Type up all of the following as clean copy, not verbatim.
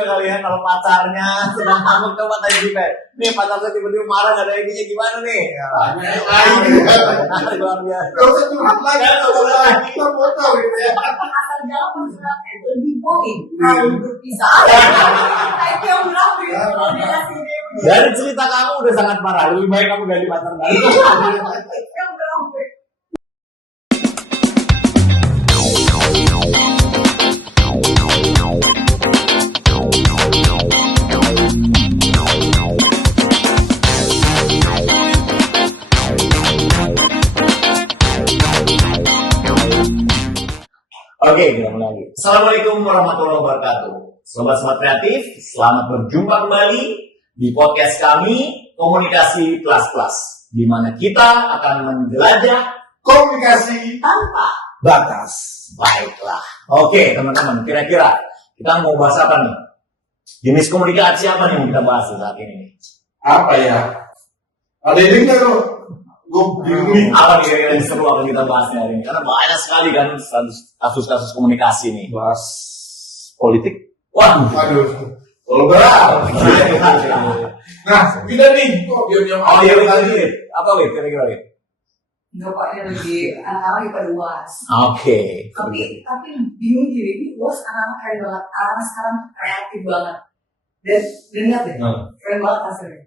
juga kali ya kalau pacarnya sedang ngambek coba tanya juga. Nih pacarnya tiba-tiba marah gak ada idenya gimana nih? Luar biasa. Kalau saya curhat lagi, kita potong gitu ya. Asal jalan masalahnya lebih poin. Kalau berpisah, itu yang berapa ya? Dari cerita kamu udah sangat parah. Lebih baik kamu ganti pacar baru. Yang berapa? Oke, kita mulai lagi. Assalamualaikum warahmatullahi wabarakatuh. Sobat-sobat kreatif, selamat berjumpa kembali di podcast kami Komunikasi Plus, di mana kita akan menjelajah Komunikasi Tanpa batas. baiklah. Oke, teman-teman, kira-kira kita mau bahas apa nih? Jenis komunikasi apa nih yang kita bahas saat ini? Apa ya? Ada ini nggak lo? Gue bingung nih. Apa kira-kira yang seru akan kita bahas hari ini? Karena banyak sekali kan kasus-kasus komunikasi nih. Bahas politik. Wah, Aduh, kalau berat. Nah, kita nih, kok diam-diam oh aja iya, tadi. apa Wid? Kira-kira Wid? Enggak pak, ini lagi anak-anak lagi pada UAS. Oke. Tapi bingung gini, ini UAS anak-anak keren banget. Anak sekarang kreatif banget. Dan lihat deh, keren banget hasilnya.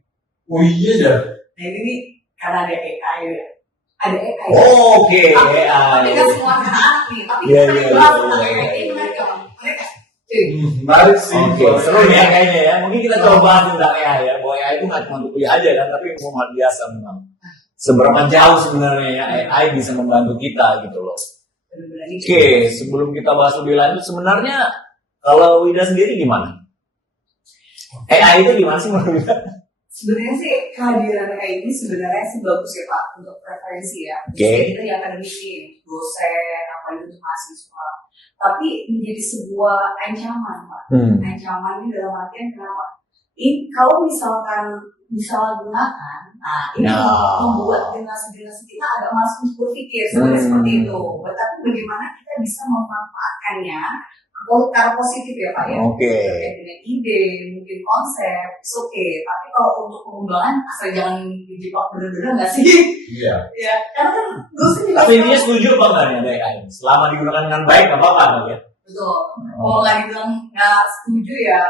Oh iya dah. Nah ini nih, karena ada AI ya. Ada AI. Oke, Tapi nggak semua anak nih. Tapi Iya, kita iya, bahas iya, tentang iya. AI ini menarik ya. Mereka, cuy. Menarik sih. Oke, seru ya kayaknya ya. Mungkin kita coba bahas tentang AI ya. Bahwa AI itu nggak cuma untuk kuliah aja kan, tapi luar biasa memang. Seberapa jauh sebenarnya ya AI bisa membantu kita gitu loh. Bener-bener ini. Oke, sebelum kita bahas lebih lanjut, sebenarnya kalau Wida sendiri gimana? AI itu gimana sih menurut Wida? Sebenarnya sih kehadiran AI ini sebenarnya sih bagus ya Pak untuk preferensi ya. Oke. Kita yang akademisi, dosen, apalagi untuk mahasiswa. Tapi menjadi sebuah ancaman Pak. Ancaman ini dalam artian kenapa? Ini kalau misalkan disalahgunakan, nah ini membuat generasi kita agak malas untuk berpikir seperti itu. Tapi bagaimana kita bisa memanfaatkannya ke arah positif ya Pak ya. Oke. Terkait dengan ide, mungkin konsep, oke. Tapi kalau untuk pengembangan asal jangan dijebak bener-bener nggak sih? Iya. Ya, karena kan dosen juga. Tapi dia setuju apa nggak nih ada AI? Selama digunakan dengan baik, nggak apa-apa kan ya? Betul. Kalau nggak dibilang nggak setuju ya,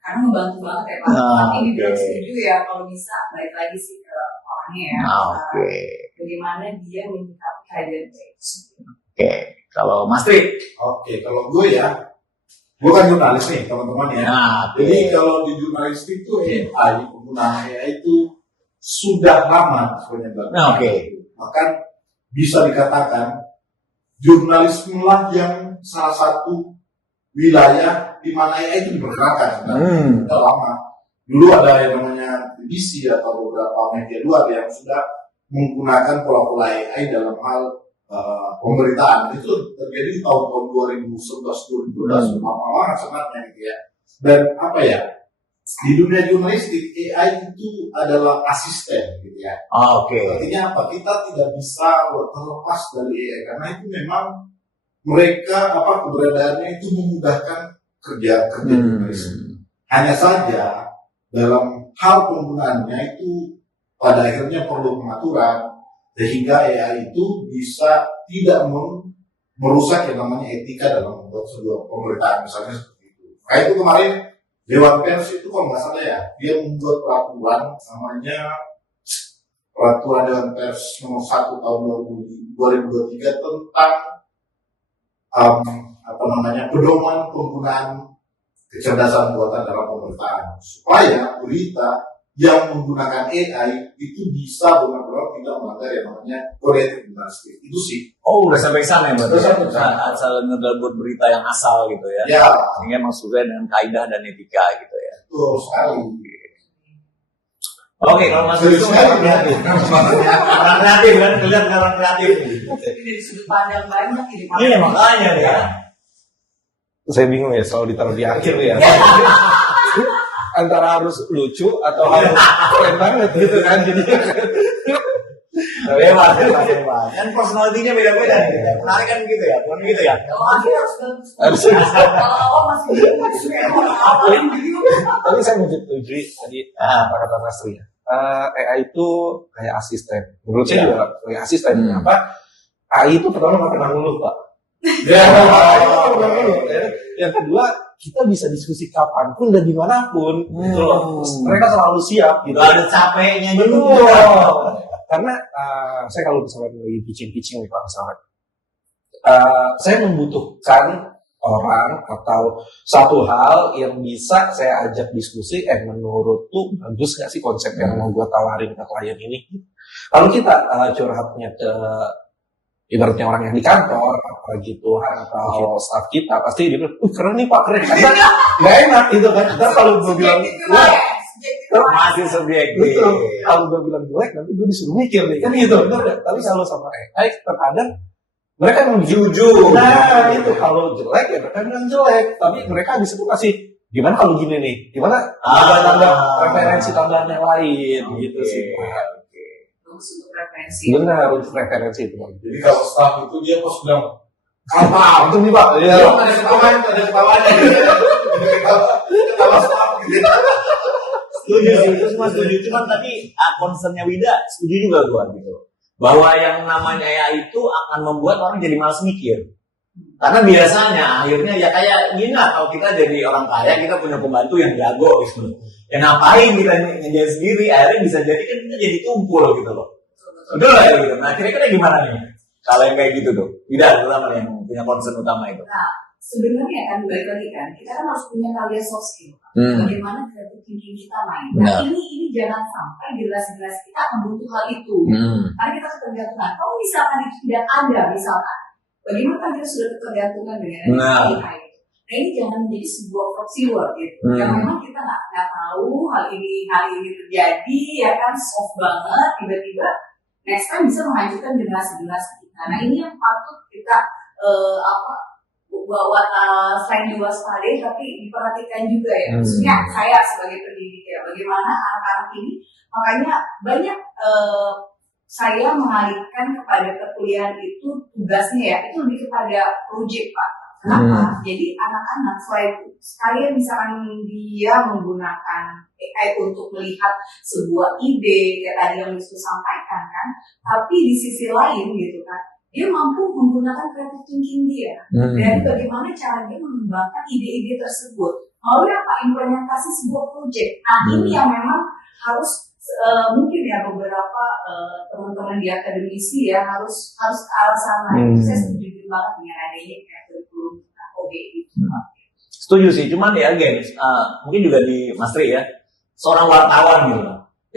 karena membantu banget ya Pak. Tapi dibilang oke. setuju ya kalau bisa balik lagi sih ke orangnya ya. Oke. Bagaimana dia menyikapi kehadiran itu. Oke. Kalau Mas Tri? Oke, kalau gue ya, gue kan jurnalis nih teman-teman ya. Nah, Jadi kalau di jurnalistik itu AI, penggunaan AI itu sudah lama sebenarnya. Nah, oke. Bahkan bisa dikatakan jurnalisme lah yang salah satu wilayah di mana AI itu diperkerakan sebenarnya. Sudah lama. Dulu ada yang namanya BBC atau beberapa media luar yang sudah menggunakan pola-pola AI dalam hal pemberitaan. Itu terjadi di tahun-tahun 2011-2012, lama banget sebenarnya gitu ya. Dan apa ya, di dunia jurnalistik AI itu adalah asisten gitu ya. Oke. Artinya apa? Kita tidak bisa terlepas dari AI karena itu memang mereka keberadaannya itu memudahkan kerja jurnalistik. Hanya saja dalam hal penggunaannya itu pada akhirnya perlu pengaturan sehingga AI itu bisa tidak merusak yang namanya etika dalam membuat sebuah pemberitaan misalnya seperti itu. Nah itu kemarin Dewan Pers itu kalau nggak salah ya, dia membuat peraturan namanya Peraturan Dewan Pers nomor 1 tahun 2023 tentang pedoman penggunaan kecerdasan buatan dalam pemberitaan supaya berita yang menggunakan AI itu bisa benar-benar tidak melanggar yang namanya kode jurnalistik. Itu sih. Oh, udah sampai sana ya berarti. Udah sampai sana. Asal buat berita yang asal gitu ya. Ya, Sehingga emang sesuai dengan kaidah dan etika gitu ya. betul sekali. Oke, kalau Mas Tri itu orang kreatif. Orang kreatif kan, kelihatan orang kreatif. Jadi dari sudut pandang banyak ini Pak. Iya makanya ya. Saya bingung ya selalu ditaruh di akhir ya. Antara harus lucu atau harus keren banget gitu kan. Jadi Bebas. Kan personality-nya beda-beda nih. Menarik kan gitu ya, bukan gitu ya? Kalau akhirnya harus Harus. kalau awal masih Tapi saya mau setuju tadi apa kata Mas Tri ya. AI itu kayak asisten. Menurut saya juga kayak asisten. Kenapa? AI itu pertama nggak pernah ngeluh, Pak. Yang kedua, kita bisa diskusi kapanpun dan dimanapun. Gitu loh. Mereka selalu siap. Gitu. Gak ada capeknya gitu. Karena saya kalau misalnya lagi pitching nih Pak, misalnya saya membutuhkan orang atau satu hal yang bisa saya ajak diskusi, menurut tuh bagus nggak sih konsep yang mau gue tawarin ke klien ini? Kalau kita curhatnya ke ibaratnya orang yang di kantor, apalagi Tuhan atau staff kita, pasti dia bilang, keren nih Pak, keren. Karena nggak enak gitu kan. Ntar kalau gue bilang, Masih subjektif. betul. Kalau gue bilang jelek, nanti gue disuruh mikir nih, kan gitu. Bener nggak? Tapi kalau sama AI, terkadang mereka memang Jujur. Nah, itu kalau jelek ya mereka bilang jelek. Tapi mereka di situ kasih, gimana kalau gini nih? Gimana tambah referensi tambahan yang lain gitu sih. bagus untuk referensi. Benar, untuk referensi itu. Jadi kalau staff itu dia pas bilang apa? Itu nih Pak. Ya. Ada ketawanya. Ketawa staff gitu. Setuju sih, itu semua setuju. Cuman tadi concernnya Wida setuju juga gua gitu. Bahwa yang namanya AI itu akan membuat orang jadi malas mikir. Karena biasanya akhirnya ya kayak gini lah, kalau kita jadi orang kaya, kita punya pembantu yang jago gitu. Ya ngapain kita ngerjain sendiri, akhirnya bisa jadi kan kita jadi tumpul gitu loh. Betul lah ya gitu. Nah kira-kira gimana nih? Kalau yang kayak gitu tuh, Wida terutama yang punya concern utama itu. Nah, sebenarnya kan balik lagi kan, kita kan harus punya kalian soft skill. Bagaimana creative thinking kita main. Nah, ini jangan sampai generasi-generasi kita akan butuh hal itu. Karena kita ketergantungan. Kalau misalkan itu tidak ada, misalkan, bagaimana kita sudah ketergantungan dengan AI. Nah, ini jangan menjadi sebuah proxy war gitu. Yang memang kita nggak tahu hal ini terjadi, ya kan soft banget, tiba-tiba next time bisa menghancurkan generasi-generasi kita. Nah, ini yang patut kita bahwa selain diwaspadai tapi diperhatikan juga ya. Maksudnya saya sebagai pendidik ya, bagaimana anak-anak ini, makanya banyak saya mengalihkan kepada perkuliahan itu tugasnya ya, itu lebih kepada proyek Pak. Kenapa? Jadi anak-anak selain sekalian misalkan dia menggunakan AI untuk melihat sebuah ide kayak tadi yang Wisnu sampaikan kan, tapi di sisi lain gitu kan, dia mampu menggunakan creative thinking dia. Dari bagaimana cara dia mengembangkan ide-ide tersebut. Melalui apa? Implementasi sebuah proyek. Nah, ini yang memang harus mungkin ya beberapa teman-teman di akademisi ya harus ke arah sana. Saya setuju banget dengan adanya kurikulum OBI. Setuju sih, cuman ya again, mungkin juga di Mas Tri ya, seorang wartawan gitu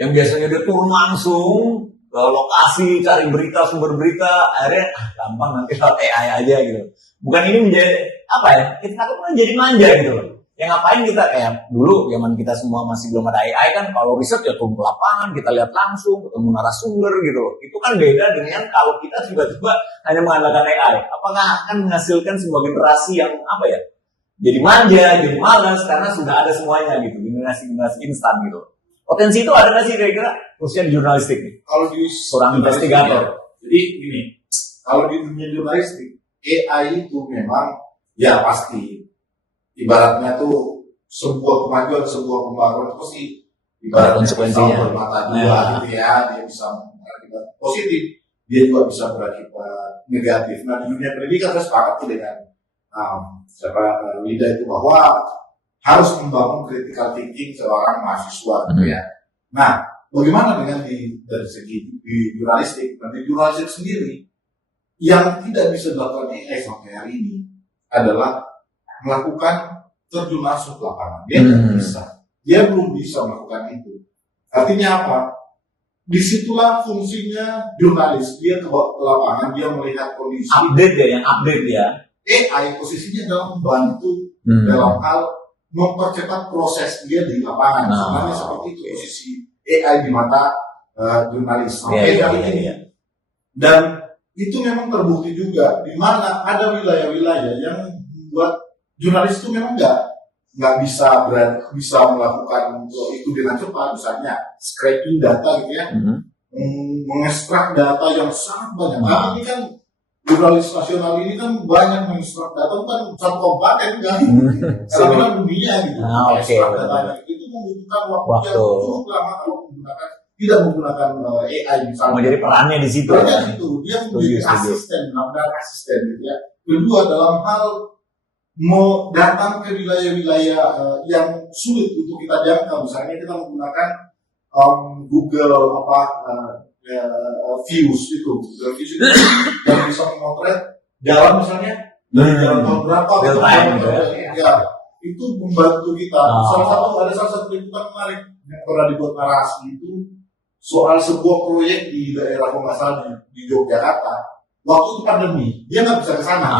yang biasanya dia turun langsung ke lokasi, cari berita, sumber berita, akhirnya gampang nanti lewat AI aja gitu. Bukan ini menjadi, apa ya, kita takutnya jadi manja gitu loh. Yang ngapain kita, kayak dulu zaman kita semua masih belum ada AI kan, kalau riset ya turun ke lapangan, kita lihat langsung, ketemu narasumber gitu loh. Itu kan beda dengan kalau kita tiba-tiba hanya mengandalkan AI. Apakah akan menghasilkan sebuah generasi yang, apa ya, jadi manja, jadi malas, karena sudah ada semuanya gitu, generasi-generasi instan gitu. Potensi itu ada nggak sih kira-kira khususnya di jurnalistik nih? Kalau di seorang investigator. Jadi gini, kalau di dunia jurnalistik, AI itu memang ya pasti ibaratnya tuh sebuah kemajuan, sebuah pembaruan itu pasti ibaratnya konsekuensinya bermata dua gitu ya, dia bisa berakibat positif, dia juga bisa berakibat negatif. Nah di dunia pendidikan saya sepakat dengan Wida itu bahwa harus membangun critical thinking seorang mahasiswa gitu ya. Nah, bagaimana dengan dari segi di jurnalistik? Nah, di jurnalistik sendiri yang tidak bisa dilakukan AI sampai hari ini adalah melakukan terjun langsung ke lapangan. Dia tidak bisa. Dia belum bisa melakukan itu. Artinya apa? Disitulah fungsinya jurnalis. Dia ke lapangan, dia melihat kondisi. Update ya, yang update ya. AI posisinya adalah membantu dalam hal mempercepat proses dia di lapangan. Sebenarnya seperti itu posisi AI di mata jurnalis sampai hari ini. Dan itu memang terbukti juga di mana ada wilayah-wilayah yang membuat jurnalis itu memang nggak bisa melakukan itu dengan cepat, misalnya scraping data gitu ya. mengekstrak data yang sangat banyak. Karena ini kan jurnalis nasional ini kan banyak mengekstrak data, bukan satu kabupaten kan, karena dunia gitu. Ekstrak datanya itu membutuhkan waktu yang cukup lama kalau tidak menggunakan AI misalnya. Mau jadi perannya di situ. Perannya di situ, dia menjadi asisten, benar asisten gitu ya. Kedua, dalam hal mau datang ke wilayah-wilayah yang sulit untuk kita jangkau, misalnya kita menggunakan Google Views itu, yang bisa memotret jalan misalnya dari jalan tahun berapa, ya itu membantu kita. Ada salah satu liputan menarik yang pernah dibuat narasi itu soal sebuah proyek di daerah pemasaran di Yogyakarta. Waktu itu pandemi, dia nggak bisa ke sana.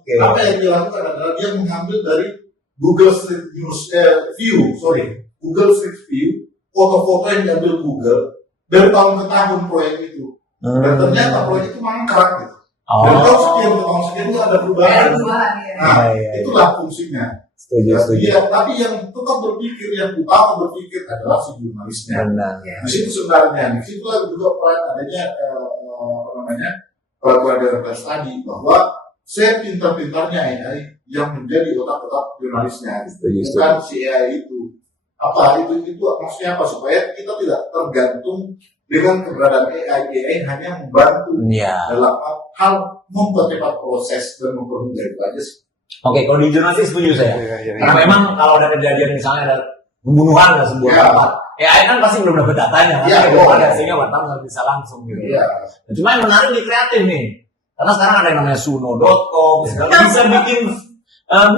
Apa yang dia lakukan adalah dia mengambil dari Google Street View, foto-foto yang diambil Google dari tahun ke tahun proyek itu. Dan ternyata proyek itu mangkrak gitu. Dan tahun sekian itu ada perubahan. Itulah fungsinya. Setuju. Tapi yang tetap berpikir, yang utama berpikir adalah si jurnalisnya. Di situ sebenarnya, di situ juga peran adanya peraturan daerah tadi bahwa saya pintar-pintarnya AI yang menjadi otak-otak jurnalisnya. Bukan si AI itu. Itu maksudnya apa? Supaya kita tidak tergantung dengan keberadaan AI hanya membantu dalam hal mempercepat proses dan mempermudah itu aja sih. Oke, kalau di jurnalistik setuju saya. Karena memang kalau ada kejadian misalnya ada pembunuhan di sebuah tempat, AI kan pasti belum dapat datanya, sehingga wartawan nggak bisa langsung gitu. Cuma yang menarik di kreatif nih, karena sekarang ada yang namanya suno.com, bisa bikin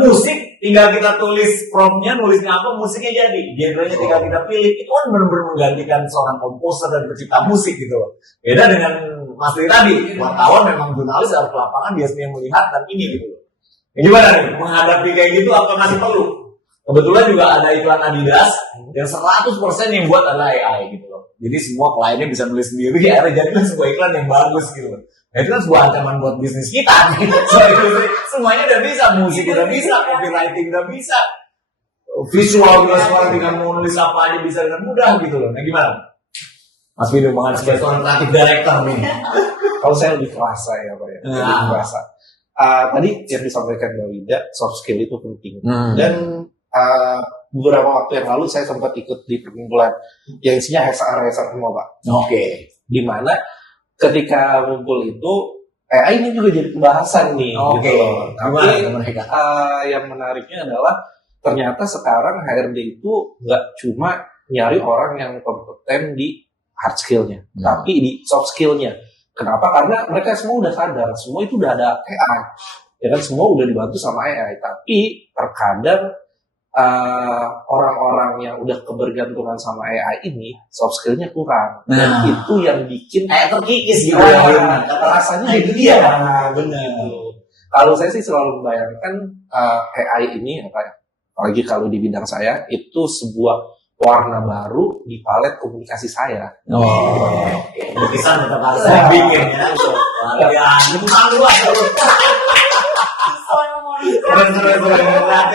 musik, tinggal kita tulis promptnya, nulisnya apa, musiknya jadi. Genrenya tinggal kita pilih. Itu kan benar-benar menggantikan seorang komposer dan pencipta musik gitu. Beda dengan Mas Tri tadi, wartawan memang jurnalis harus ke lapangan, dia sendiri melihat dan ini gitu. Gimana nih, menghadapi kayak gitu apa masih perlu? Kebetulan juga ada iklan Adidas yang 100% yang buat adalah AI gitu loh. Jadi semua kliennya bisa nulis sendiri, ya jadilah sebuah iklan yang bagus gitu loh. Nah, itu kan sebuah ancaman buat bisnis kita. Semuanya udah bisa, musik udah bisa, copywriting udah bisa, visual juga sekarang tinggal mau nulis apa aja bisa dengan mudah gitu loh. Nah gimana? Mas Windu mengenai sebagai seorang creative director nih. Kalau saya lebih kerasa ya Pak ya, lebih kerasa. Tadi yang disampaikan Mbak Wida, soft skill itu penting. Dan beberapa waktu yang lalu saya sempat ikut di perkumpulan yang isinya HR semua Pak. Di mana ketika ngumpul itu AI ini juga jadi pembahasan nih. Gitu. Tapi yang menariknya adalah ternyata sekarang HRD itu nggak cuma nyari orang yang kompeten di hard skill-nya, tapi di soft skill-nya. Kenapa? Karena mereka semua udah sadar, semua itu udah ada AI. Ya kan, semua udah dibantu sama AI. Tapi terkadang orang-orang yang udah kebergantungan sama AI ini, soft skill-nya kurang. Dan itu yang bikin kayak terkikis gitu. Rasanya jadi dia. Benar. Kalau saya sih selalu membayangkan AI ini, apalagi kalau di bidang saya, itu sebuah warna baru di palet komunikasi saya. Lukisan tetap harus saya bikin ya. Itu luar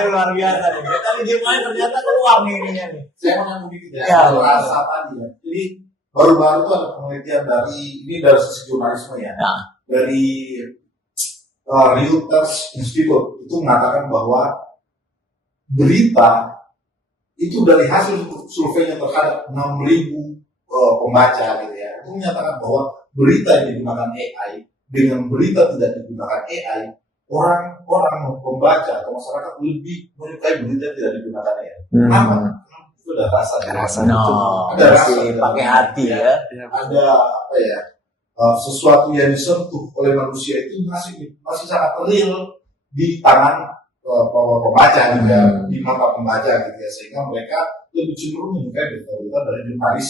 luar biasa. Tapi dia main ternyata keluar nih ininya nih. Saya mau bikin ya. Rasa tadi ya. Jadi baru-baru itu ada penelitian dari sisi jurnalisme ya. Dari Reuters Institute itu mengatakan bahwa berita itu dari hasil surveinya terhadap 6.000 pembaca gitu ya, itu menyatakan bahwa berita yang digunakan AI dengan berita tidak digunakan AI, orang pembaca atau masyarakat lebih menyukai berita yang tidak digunakan AI. Kenapa? Itu ada rasa. Ada rasa pakai hati ya. Ada apa ya? Sesuatu yang disentuh oleh manusia itu masih sangat real di tangan pembaca juga, di mata pembaca gitu ya, sehingga mereka lebih cenderung menyukai berita-berita dari jurnalis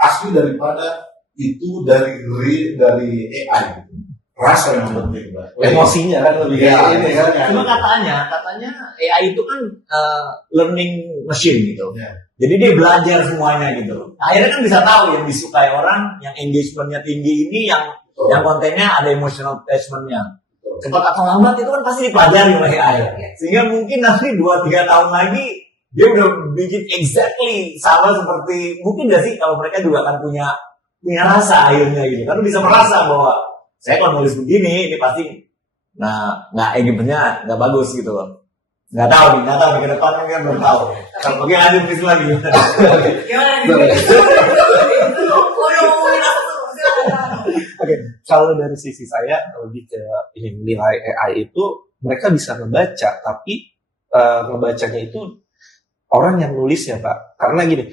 asli daripada itu dari AI gitu. Rasa yang penting, emosinya kan lebih ini kan. Cuma katanya AI itu kan learning machine gitu. Jadi dia belajar semuanya gitu. Akhirnya kan bisa tahu yang disukai orang, yang engagementnya tinggi ini, yang kontennya ada emotional attachmentnya. Cepat atau lambat itu kan pasti dipelajari oleh AI. Sehingga mungkin nanti 2-3 tahun lagi Dia udah bikin exactly sama seperti, mungkin gak sih kalau mereka juga akan punya rasa akhirnya gitu. Kan bisa merasa bahwa saya kalau nulis begini, ini pasti nggak engagementnya nggak bagus gitu loh. Nggak tahu nih ke depan kan belum tahu. Kalau mungkin lanjut tulis lagi. Gimana nih? Oke, kalau dari sisi saya lebih ke nilai AI itu mereka bisa ngebaca, tapi ngebacanya itu orang yang nulisnya Pak. Karena gini,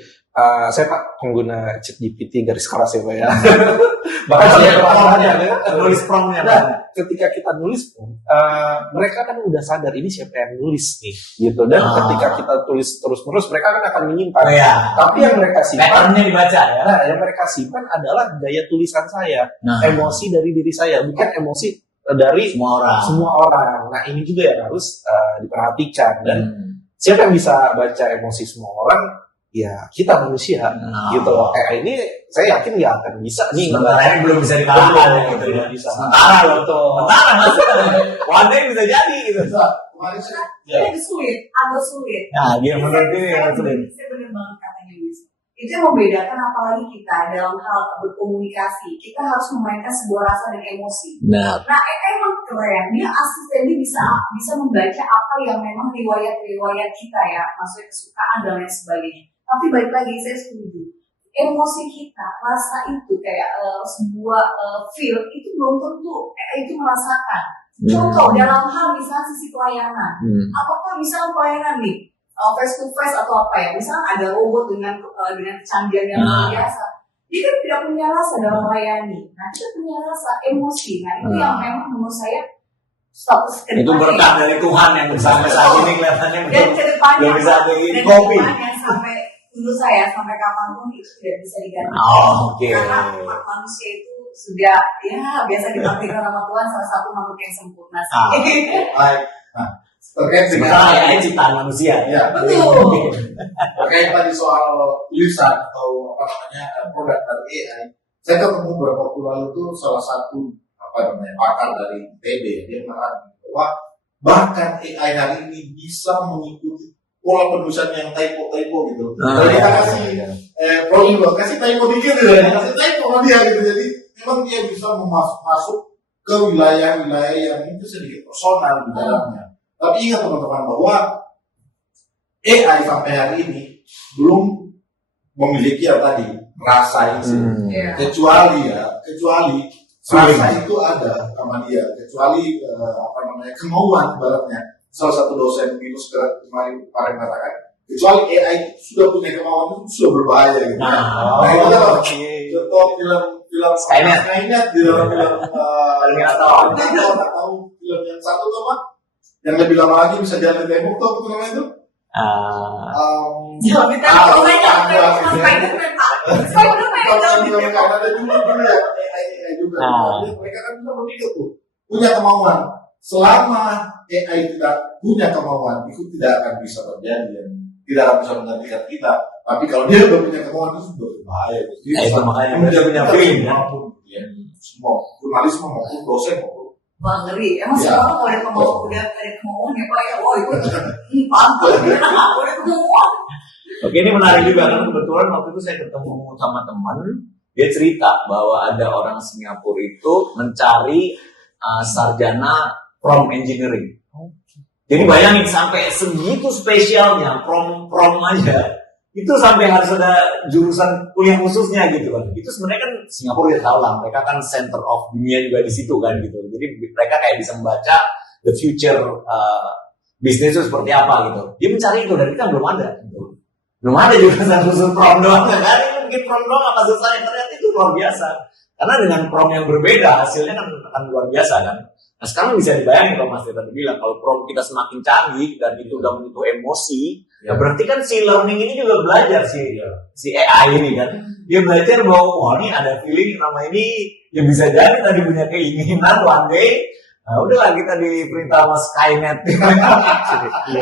saya Pak pengguna ChatGPT garis keras ya Pak ya. Bahkan saya nulis promptnya. Nah, ketika kita nulis mereka kan udah sadar ini siapa yang nulis nih, gitu. Dan ketika kita tulis terus-menerus, mereka kan akan menyimpan. Tapi yang mereka simpan, patternnya dibaca ya. Nah, yang mereka simpan adalah gaya tulisan saya, emosi dari diri saya, bukan emosi dari semua orang. Nah, ini juga yang harus diperhatikan. Dan siapa yang bisa baca emosi semua orang? Ya kita manusia, gitu loh. Kayak ini saya yakin nggak akan bisa nih. Sementara ini belum bisa dikalahkan gitu ya. Sementara loh tuh. Sementara maksudnya. One day bisa jadi gitu. Agak sulit. Nah, dia menurut ini saya sulit. Saya benar banget katanya Luis. Itu yang membedakan apalagi kita dalam hal berkomunikasi. Kita harus memainkan sebuah rasa dan emosi. Nah, Emang keren. Dia asistennya bisa membaca apa yang memang riwayat kita ya, maksudnya kesukaan dan lain sebagainya. Tapi balik lagi saya setuju. Emosi kita, rasa itu kayak sebuah feel itu belum tentu itu merasakan. Contoh dalam hal misalnya sisi pelayanan. Apakah misalnya pelayanan nih face to face atau apa ya? Misalnya ada robot dengan kecanggihan yang luar biasa. Dia kan tidak punya rasa dalam melayani. Nah, kita punya rasa emosi. Nah, itu yang memang menurut saya status kedepannya. itu berkat dari Tuhan yang sampai saat ini kelihatannya dan kedepannya belum bisa bikin kopi. Sampai menurut saya sampai kapanpun itu tidak bisa diganti. Oke. Karena manusia itu sudah ya biasa ditakdirkan sama Tuhan salah satu makhluk yang sempurna. Baik. Nah, terkait dengan AI ciptaan manusia. Ya, betul. Terkait tadi soal tulisan atau produk dari AI, saya ketemu beberapa waktu lalu itu salah satu pakar dari ITB. Dia mengatakan bahwa bahkan AI hari ini bisa mengikuti pola penulisan yang typo gitu. Jadi kita kasih typo dikit ya, kasih typo sama dia gitu. Jadi memang dia bisa masuk ke wilayah-wilayah yang itu sedikit personal di dalamnya. Tapi ingat teman-teman bahwa AI sampai hari ini belum memiliki yang tadi rasa itu. Kecuali rasa itu ada sama dia. Kecuali kemauan ibaratnya. Salah satu dosen minus kemarin mengatakan, kecuali AI sudah punya kemauan itu sudah berbahaya gitu. Nah itu kan contoh film Skynet di dalam film atau film yang satu tuh apa? Yang lebih lama lagi bisa jalan ke tembok tuh apa namanya itu? Spider-Man ada juga. Mereka kan bisa berpikir tuh punya kemauan. Selama AI tidak punya kemauan, itu tidak akan bisa terjadi dan tidak akan bisa menggantikan kita. Tapi kalau dia sudah punya kemauan itu sudah berbahaya. Itu makanya dia punya feeling ya. Semua jurnalisme maupun dosen maupun. Wah ngeri. Emang sekarang kalau ada kemauan ya Pak ya. Oh itu pantas. Ada kemauan. Oke, ini menarik juga karena kebetulan waktu itu saya ketemu sama teman, dia cerita bahwa ada orang Singapura itu mencari sarjana prompt engineering. Jadi bayangin sampai segitu spesialnya prompt aja. Itu sampai harus ada jurusan kuliah khususnya gitu kan. Itu sebenarnya kan Singapura ya tahu lah, mereka kan center of dunia juga di situ kan gitu. Jadi mereka kayak bisa membaca the future bisnis itu seperti apa gitu. Dia mencari itu dan kita belum ada gitu. Belum ada jurusan khusus prompt doang kan. Ini mungkin prompt doang apa susahnya, ternyata itu luar biasa. Karena dengan prompt yang berbeda hasilnya kan akan luar biasa kan. Nah sekarang bisa dibayangin kalau Mas tadi bilang kalau prompt kita semakin canggih dan itu udah menyentuh emosi, ya berarti kan si learning ini juga belajar si AI ini kan. Dia belajar bahwa wah ini ada feeling nama ini yang bisa jadi tadi punya keinginan one day. Nah udahlah kita diperintah sama Skynet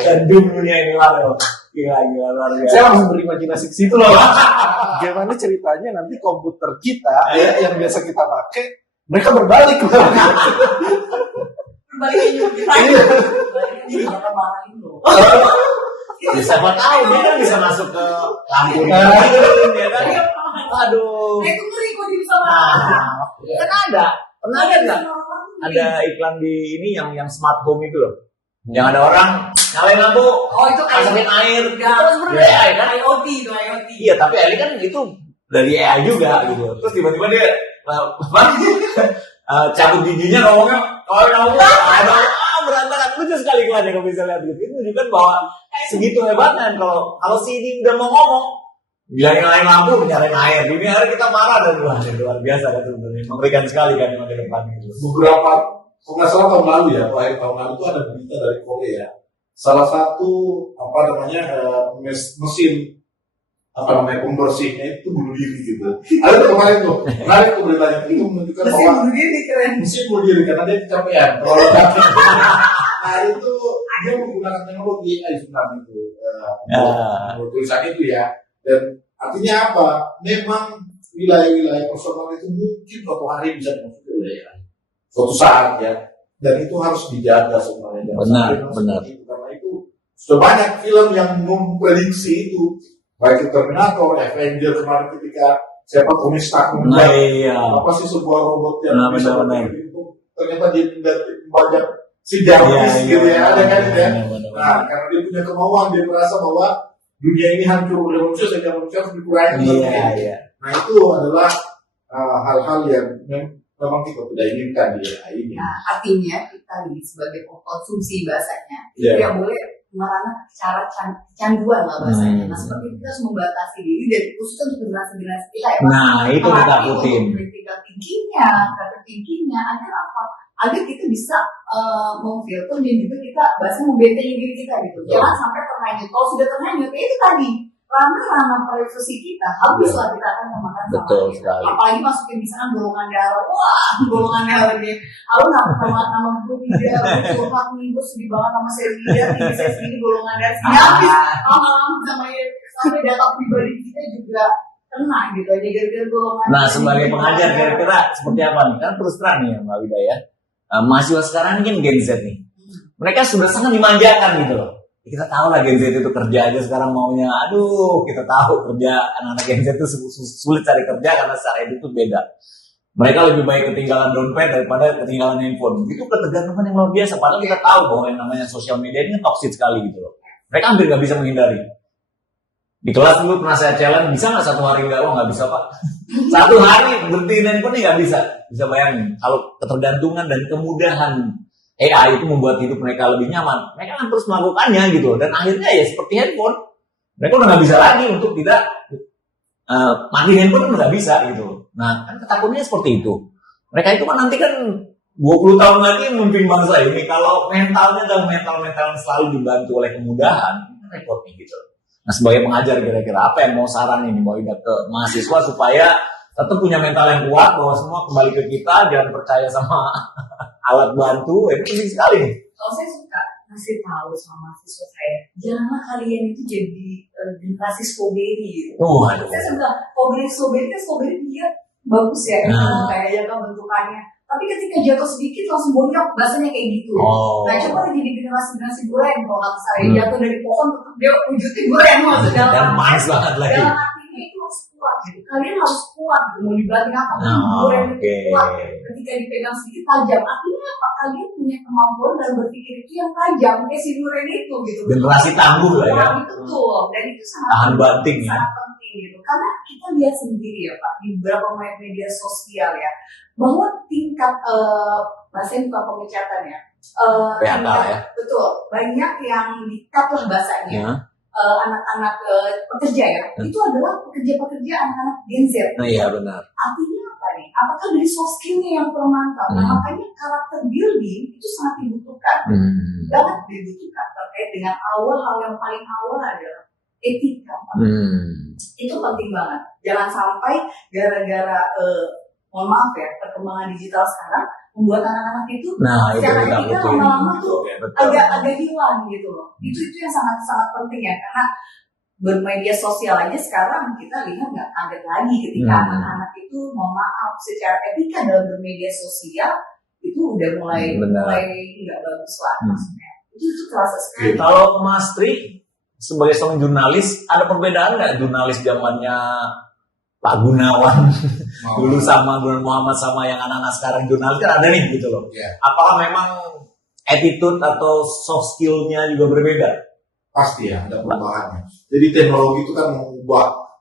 dan dunia ini lah. Gila luar biasa. Saya langsung berimajinasi ke situ loh. Gimana ceritanya nanti komputer kita yang biasa kita pakai mereka berbalik loh. Berbalik Ya, siapa tahu dia kan bisa masuk ke lampu ya kan? Aduh. Itu ngeri kok di sama. Kan pernah ada nggak? Ada iklan di ini yang smart home itu loh. Yang ada orang nyalain lampu, Itu masukin air, Ya, itu sebenarnya AI kan? IoT itu IoT. Iya, tapi AI kan itu dari AI juga gitu. Terus tiba-tiba dia cabut giginya ngomongnya, berantakan. Lucu sekali iklannya kalau bisa lihat gitu. Itu menunjukkan bahwa segitu hebatnya kalau si ini udah mau ngomong, nyalain lampu, nyalain air. Di air kita marah dan luar biasa kan sebenarnya. Mengerikan sekali kan yang ada iklan itu. Beberapa, kalau nggak salah tahun lalu ya, akhir tahun lalu itu ada berita dari Korea. Salah satu mesin pembersihnya itu bunuh diri gitu. Ada kemarin tuh, menarik tuh beritanya itu menunjukkan Mesin bahwa bunuh diri keren. mesin bunuh diri karena dia kecapean. Terlalu capek. Nah itu dia menggunakan teknologi AI sebenarnya itu untuk tulisan itu ya. Dan artinya apa? Memang wilayah-wilayah personal itu mungkin suatu hari bisa dimasuki oleh AI. Suatu saat ya. Dan itu harus dijaga sebenarnya. Benar. Karena itu sudah banyak film yang memprediksi itu. Baik itu Terminator, Avenger kemarin ketika siapa Tony Stark membuat apa sih sebuah robot yang bisa itu ternyata dia banyak si Jarvis gitu ya, ada kan ya. Nah, karena dia punya kemauan, dia merasa bahwa dunia ini hancur oleh manusia sehingga manusia harus dikurangi. Nah, itu adalah hal-hal yang memang kita tidak inginkan di AI ini. Nah, artinya kita nih sebagai konsumsi bahasanya tidak boleh merana cara kecanduan lah bahasanya. Nah, seperti kita harus membatasi diri dan khususnya untuk generasi kita ya. Nah, itu ditakutin. Critical thinkingnya, agar apa? Agar kita bisa memfilter dan juga kita bahasa membentengi diri kita gitu. Jangan sampai terhanyut. Kalau sudah terhanyut, itu tadi ranah privasi kita habislah kita akan memakan betul sama sekali. Apalagi masukin misalkan golongan darah, golongan darah dia. Lalu nama gue tidak, curhat nih gue sedih banget sama saya sendiri golongan darah. Habis lama-lama sampai data pribadi kita juga kena gitu aja gara-gara golongan. Nah, sebagai pengajar kira-kira seperti apa nih? Kan terus terang nih Mbak Wida ya. Mahasiswa sekarang ini kan Gen Z nih. Mereka sudah sangat dimanjakan gitu loh. Kita tahu lah Gen Z itu kerja aja sekarang maunya, kita tahu kerja anak-anak Gen Z itu sulit cari kerja karena secara itu beda. Mereka lebih baik ketinggalan dompet daripada ketinggalan handphone. Itu ketergantungan yang luar biasa. Padahal kita tahu bahwa yang namanya sosial media ini toxic sekali gitu loh. Mereka hampir nggak bisa menghindari. Di kelas dulu pernah saya challenge, bisa nggak satu hari nggak? Nggak bisa Pak. Satu hari berhenti handphone nggak bisa. Bisa bayangin kalau ketergantungan dan kemudahan AI itu membuat hidup mereka lebih nyaman. Mereka akan terus melakukannya gitu. Dan akhirnya ya seperti handphone. Mereka udah nggak bisa lagi untuk tidak mati handphone kan nggak bisa gitu. Nah kan ketakutannya seperti itu. Mereka itu kan nanti kan 20 tahun lagi memimpin bangsa ini. Kalau mentalnya adalah mental yang selalu dibantu oleh kemudahan, repot nih gitu. Nah sebagai pengajar kira-kira apa yang mau saran ini mau ke mahasiswa supaya tetap punya mental yang kuat bahwa semua kembali ke kita, jangan percaya sama alat bantu, itu penting sekali nih. Kalau saya suka ngasih tahu sama mahasiswa saya, janganlah kalian itu jadi generasi strawberry gitu. Saya suka strawberry dia bagus ya, kayaknya kan bentukannya. Tapi ketika jatuh sedikit langsung bonyok, bahasanya kayak gitu. Nah coba jadi generasi durian kalau kata saya, jatuh dari pohon tetap dia wujudnya durian maksudnya. Dan manis banget lagi. Dalam artinya itu harus kuat. Kalian harus kuat, mau dibanting apa pun durian itu kuat. Ketika dipegang sedikit tajam, artinya apa? Kalian punya kemampuan dalam berpikir itu yang tajam, kayak si durian itu gitu. Generasi tangguh lah ya. Betul, dan itu sangat tahan banting ya. Sangat penting gitu. Karena kita lihat sendiri ya Pak di beberapa media sosial ya, bahwa tingkat bahasanya bukan pemecatan ya. Betul, banyak yang di-cut lah bahasanya. Anak-anak pekerja ya, itu adalah pekerja-pekerja anak-anak Gen Z. Iya benar. Artinya apa nih? Apakah dari soft skill-nya yang termantap? Nah makanya karakter building itu sangat dibutuhkan. Sangat dibutuhkan terkait dengan hal yang paling awal adalah etika. Itu penting banget. Jangan sampai gara-gara mohon maaf ya, perkembangan digital sekarang membuat anak-anak itu secara etika lama-lama tuh agak hilang gitu loh. Itu yang sangat penting ya, karena bermedia sosial aja sekarang kita lihat nggak kaget lagi ketika anak-anak itu mohon maaf secara etika dalam bermedia sosial itu udah mulai nggak bagus lah maksudnya. Itu terasa sekali. Kalau Mas Tri sebagai seorang jurnalis, ada perbedaan nggak jurnalis zamannya Pak Gunawan dulu sama Gunawan Muhammad sama yang anak-anak sekarang jurnalis kan ada nih gitu loh. Yeah. Apakah memang attitude atau soft skill-nya juga berbeda? Pasti ya, ada perubahannya. Jadi teknologi itu kan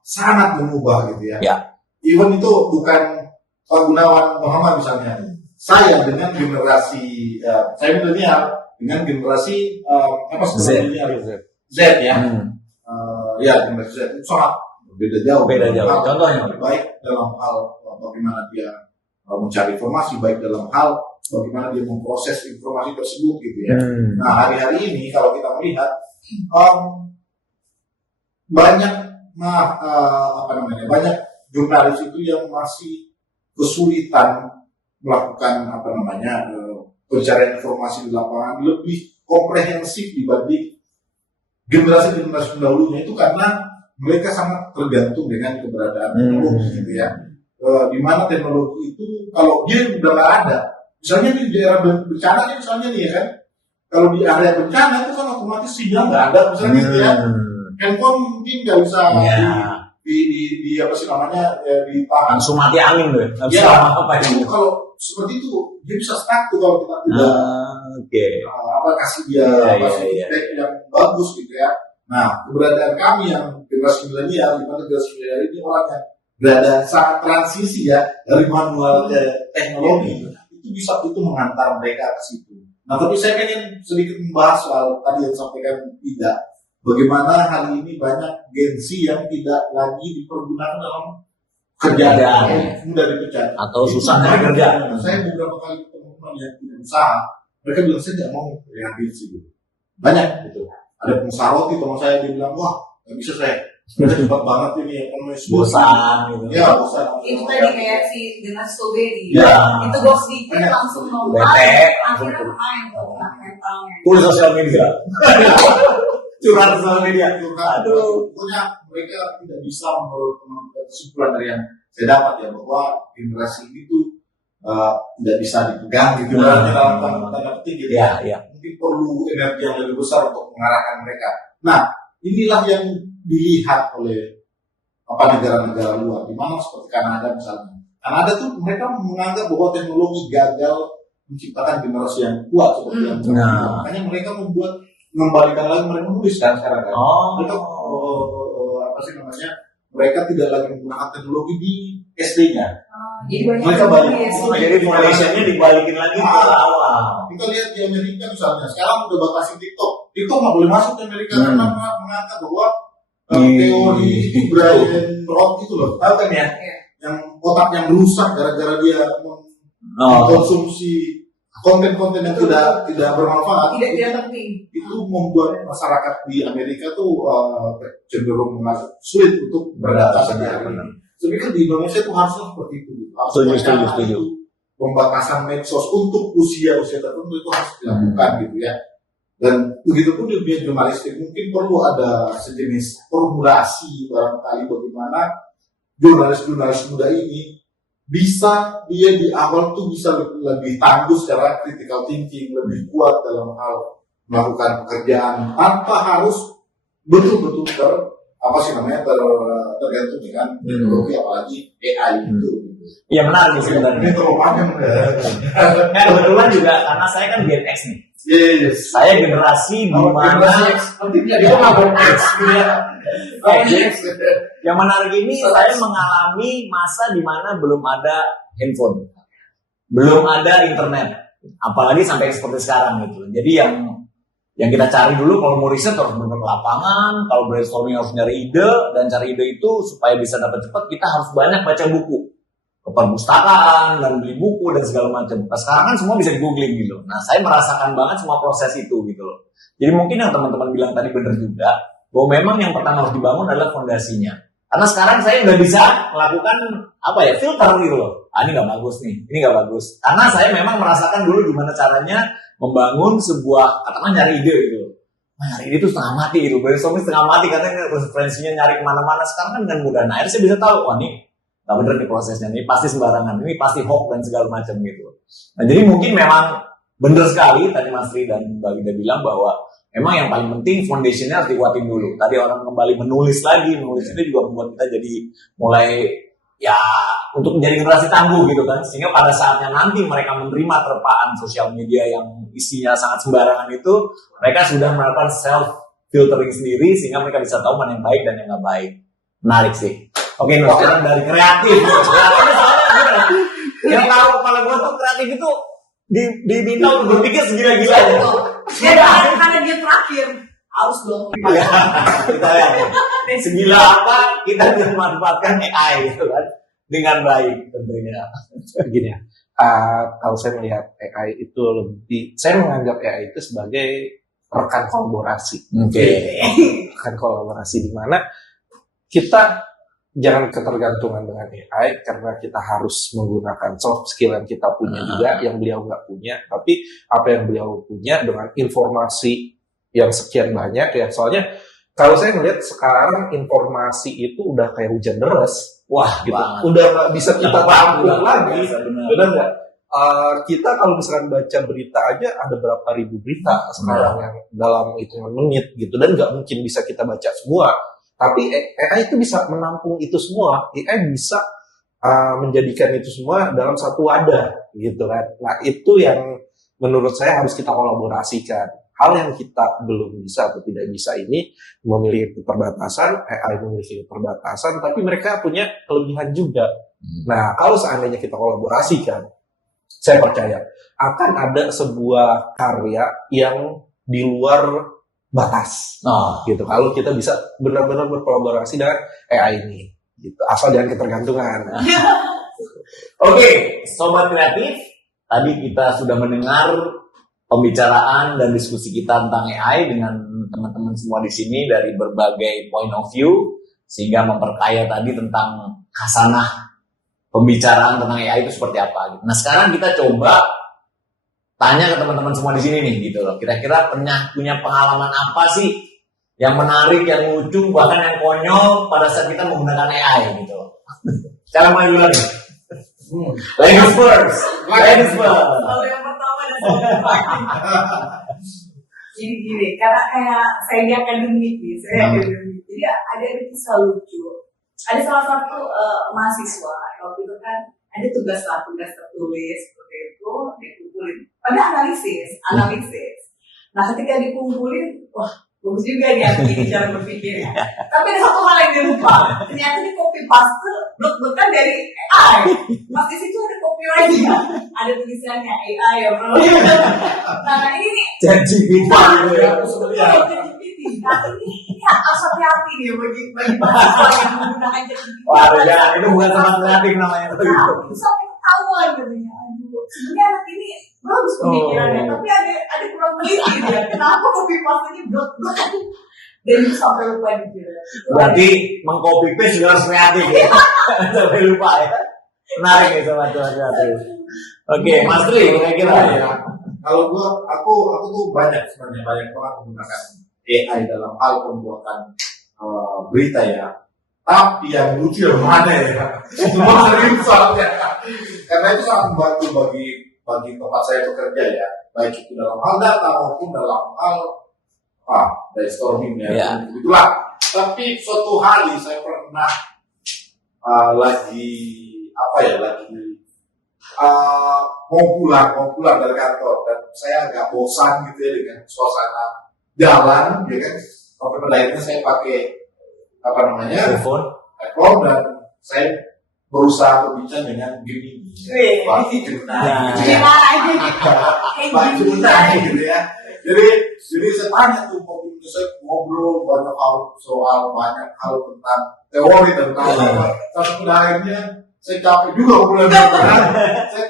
sangat mengubah gitu ya. Ya. Even itu bukan Pak Gunawan Muhammad misalnya. Saya dengan generasi, saya milenial dengan generasi milenial Z ya. Ya generasi Z itu sangat beda jauh. Contohnya baik dalam hal bagaimana dia mencari informasi, baik dalam hal bagaimana dia memproses informasi tersebut gitu ya. Nah hari-hari ini kalau kita melihat banyak banyak jurnalis itu yang masih kesulitan melakukan pencarian informasi di lapangan lebih komprehensif dibanding generasi-generasi pendahulunya itu karena mereka sangat tergantung dengan keberadaan teknologi gitu ya. Di mana teknologi itu kalau dia udah nggak ada, misalnya di daerah bencana misalnya nih ya kan, kalau di area bencana itu kan otomatis sinyal nggak ada misalnya gitu ya. Handphone mungkin nggak bisa di apa sih namanya di tangan langsung mati angin tuh. Ya, itu kalau seperti itu dia bisa stuck tuh kalau kita tidak kasih dia feedback yang bagus gitu ya. Nah keberadaan kami yang generasi milenial, di mana generasi milenial ini orang yang berada saat transisi ya dari manual ke teknologi, itu mengantar mereka ke situ. Nah tapi saya pengen sedikit membahas soal tadi yang disampaikan Ida. Bagaimana hari ini banyak Gen Z yang tidak lagi dipergunakan dalam kerjaan, mudah dipecat atau susah cari kerja. Saya beberapa kali teman-teman yang punya usaha, mereka bilang saya tidak mau rehabilitasi gitu. Banyak gitu. Ada pengusaha roti teman saya dia bilang, wah nggak bisa saya cepat banget ini bosan gitu. Ya bosan. Itu tadi kayak si generasi strawberry. Ya. Itu bos dikit langsung nongol. Akhirnya main tuh mentalnya. Full sosial media. Curhat sosial media. Aduh. Pokoknya mereka tidak bisa menurut kesimpulan dari yang saya dapat ya bahwa generasi itu tidak bisa dipegang gitu dalam tanda petik gitu. Ya. Mungkin perlu energi yang lebih besar untuk mengarahkan mereka. Nah, inilah yang dilihat oleh negara-negara luar, di mana seperti Kanada misalnya. Kanada tuh mereka menganggap bahwa teknologi gagal menciptakan generasi yang kuat seperti yang makanya mereka membalikan lagi mereka menulis sekarang kan. Mereka mereka tidak lagi menggunakan teknologi di SD-nya. Mereka balik. Jadi Malaysia-nya dibalikin lagi ke awal. Kita lihat di Amerika misalnya, sekarang udah batasi TikTok nggak boleh masuk ke Amerika karena mengatakan bahwa teori Brian Roth itu loh, tahu kan ya? Yang otak yang rusak gara-gara dia mengkonsumsi konten-konten yang tidak bermanfaat. Tidak penting. Itu membuat masyarakat di Amerika tuh cenderung sulit untuk beradaptasi. Saya pikir di Indonesia itu harusnya seperti itu. Setuju. Pembatasan medsos untuk usia tertentu itu harus dilakukan gitu ya. Dan begitu pun di dunia jurnalistik mungkin perlu ada sejenis formulasi barangkali bagaimana jurnalis muda ini bisa dia di awal tuh bisa lebih tangguh secara critical thinking, lebih kuat dalam hal melakukan pekerjaan tanpa harus betul-betul tergantung dengan teknologi apalagi AI itu. Iya menarik sebenarnya. Ini terlalu panjang. Kebetulan juga karena saya kan Gen X nih. Yes. Saya generasi di mana yang menarik ini saya mengalami masa di mana belum ada handphone, belum ada internet, apalagi sampai seperti sekarang gitu. Jadi yang kita cari dulu kalau mau riset harus benar lapangan, kalau brainstorming harus nyari ide, dan cari ide itu supaya bisa dapat cepat kita harus banyak baca buku ke perpustakaan dan beli buku dan segala macam. Nah, sekarang kan semua bisa di googling gitu. Nah saya merasakan banget semua proses itu gitu loh. Jadi mungkin yang teman-teman bilang tadi benar juga bahwa memang yang pertama harus dibangun adalah fondasinya. Karena sekarang saya nggak bisa melakukan filter gitu loh. Ini nggak bagus nih, ini nggak bagus. Karena saya memang merasakan dulu gimana caranya membangun sebuah katakanlah nyari ide gitu. Nyari ide itu setengah mati gitu. Brainstorming setengah mati katanya referensinya nyari kemana-mana. Sekarang kan dengan mudah. Nah akhirnya saya bisa tahu, nih nggak bener nih prosesnya, ini pasti sembarangan, ini pasti hoax dan segala macam gitu. Nah jadi mungkin memang bener sekali tadi Mas Tri dan Mbak Linda bilang bahwa memang yang paling penting foundationnya harus dikuatin dulu. Tadi orang kembali menulis itu juga membuat kita jadi mulai ya untuk menjadi generasi tangguh gitu kan, sehingga pada saatnya nanti mereka menerima terpaan sosial media yang isinya sangat sembarangan itu, mereka sudah melakukan self filtering sendiri sehingga mereka bisa tahu mana yang baik dan yang nggak baik. Menarik sih. Oke, sekarang dari kreatif. Yang tahu kepala gue tuh kreatif itu di bintang berpikir segila-gilanya. Karena dia terakhir harus dong. Kita lihat segila apa kita bisa memanfaatkan AI gitu kan dengan baik tentunya. Begini ya, kalau saya melihat AI itu saya menganggap AI itu sebagai rekan kolaborasi. Rekan kolaborasi di mana kita jangan ketergantungan dengan AI karena kita harus menggunakan soft skill yang kita punya juga yang beliau nggak punya, tapi apa yang beliau punya dengan informasi yang sekian banyak ya. Soalnya kalau saya melihat sekarang informasi itu udah kayak hujan deras, gitu. Udah nggak bisa kita tampung lagi, benar nggak? Kita kalau misalkan baca berita aja ada berapa ribu berita sekarang yang dalam hitungan menit gitu, dan nggak mungkin bisa kita baca semua. Tapi AI itu bisa menampung itu semua. AI bisa menjadikan itu semua dalam satu wadah, gitu kan. Nah, itu yang menurut saya harus kita kolaborasikan. Hal yang kita belum bisa atau tidak bisa ini memiliki keterbatasan, AI memiliki keterbatasan, tapi mereka punya kelebihan juga. Nah, kalau seandainya kita kolaborasikan, saya percaya akan ada sebuah karya yang di luar batas, gitu. Kalau kita bisa benar-benar berkolaborasi dengan AI ini, gitu. Asal jangan ketergantungan. Oke, sobat kreatif, tadi kita sudah mendengar pembicaraan dan diskusi kita tentang AI dengan teman-teman semua di sini dari berbagai point of view, sehingga memperkaya tadi tentang khasanah pembicaraan tentang AI itu seperti apa. Nah, sekarang kita coba tanya ke teman-teman semua di sini nih, gitu loh. Kira-kira pernah punya pengalaman apa sih yang menarik, yang lucu, bahkan yang konyol pada saat kita menggunakan AI, gitu loh. Cara main dulu nih. Ladies first. Kalau yang pertama dan jadi gini, karena kayak saya di akademik nih, jadi ada kisah lucu. Ada salah satu mahasiswa waktu itu kan ada tugas tertulis seperti itu dikumpulin. Ada analisis. Nah, ketika dikumpulin, wah bagus juga dia ini cara berpikirnya. Tapi ada satu hal yang dia lupa. Ternyata di copy paste blok-blokan dari AI. Pas di situ ada copyright-nya, ada tulisannya AI ya bro. Nah ini nih. ChatGPT. Nah ini harus hati-hati nih bagi mahasiswa yang menggunakan ChatGPT. Wah, jangan, itu bukan sama kreatif namanya. Sampai ketahuan katanya. Aduh, sebenarnya anak ini bagus pemikirannya, tapi ada kurang teliti dia. Kenapa copy paste-nya blok-blok? Dan itu sampai lupa dikira. Berarti mengcopy paste juga harus kreatif ya. Sampai lupa ya. Menarik nih sobat kreatif. Oke, Mas Tri, kira-kira ya. Kalau aku tuh banyak banget menggunakan AI dalam hal pembuatan berita ya. Tapi yang lucu yang mana ya? Semua serius soalnya. Karena itu sangat membantu bagi tempat saya bekerja ya. Baik itu dalam hal data maupun dalam hal brainstorming ya. Itulah. Tapi suatu hari saya pernah lagi mau pulang dari kantor, dan saya agak bosan gitu ya dengan suasana jalan, ya kan. Sampai pada akhirnya saya pakai iPhone, dan saya berusaha berbincang dengan Gemini. Gitu ya. Jadi saya tanya tuh, saya ngobrol banyak hal tentang teori tentang sampai pada akhirnya saya capek juga ngobrol saya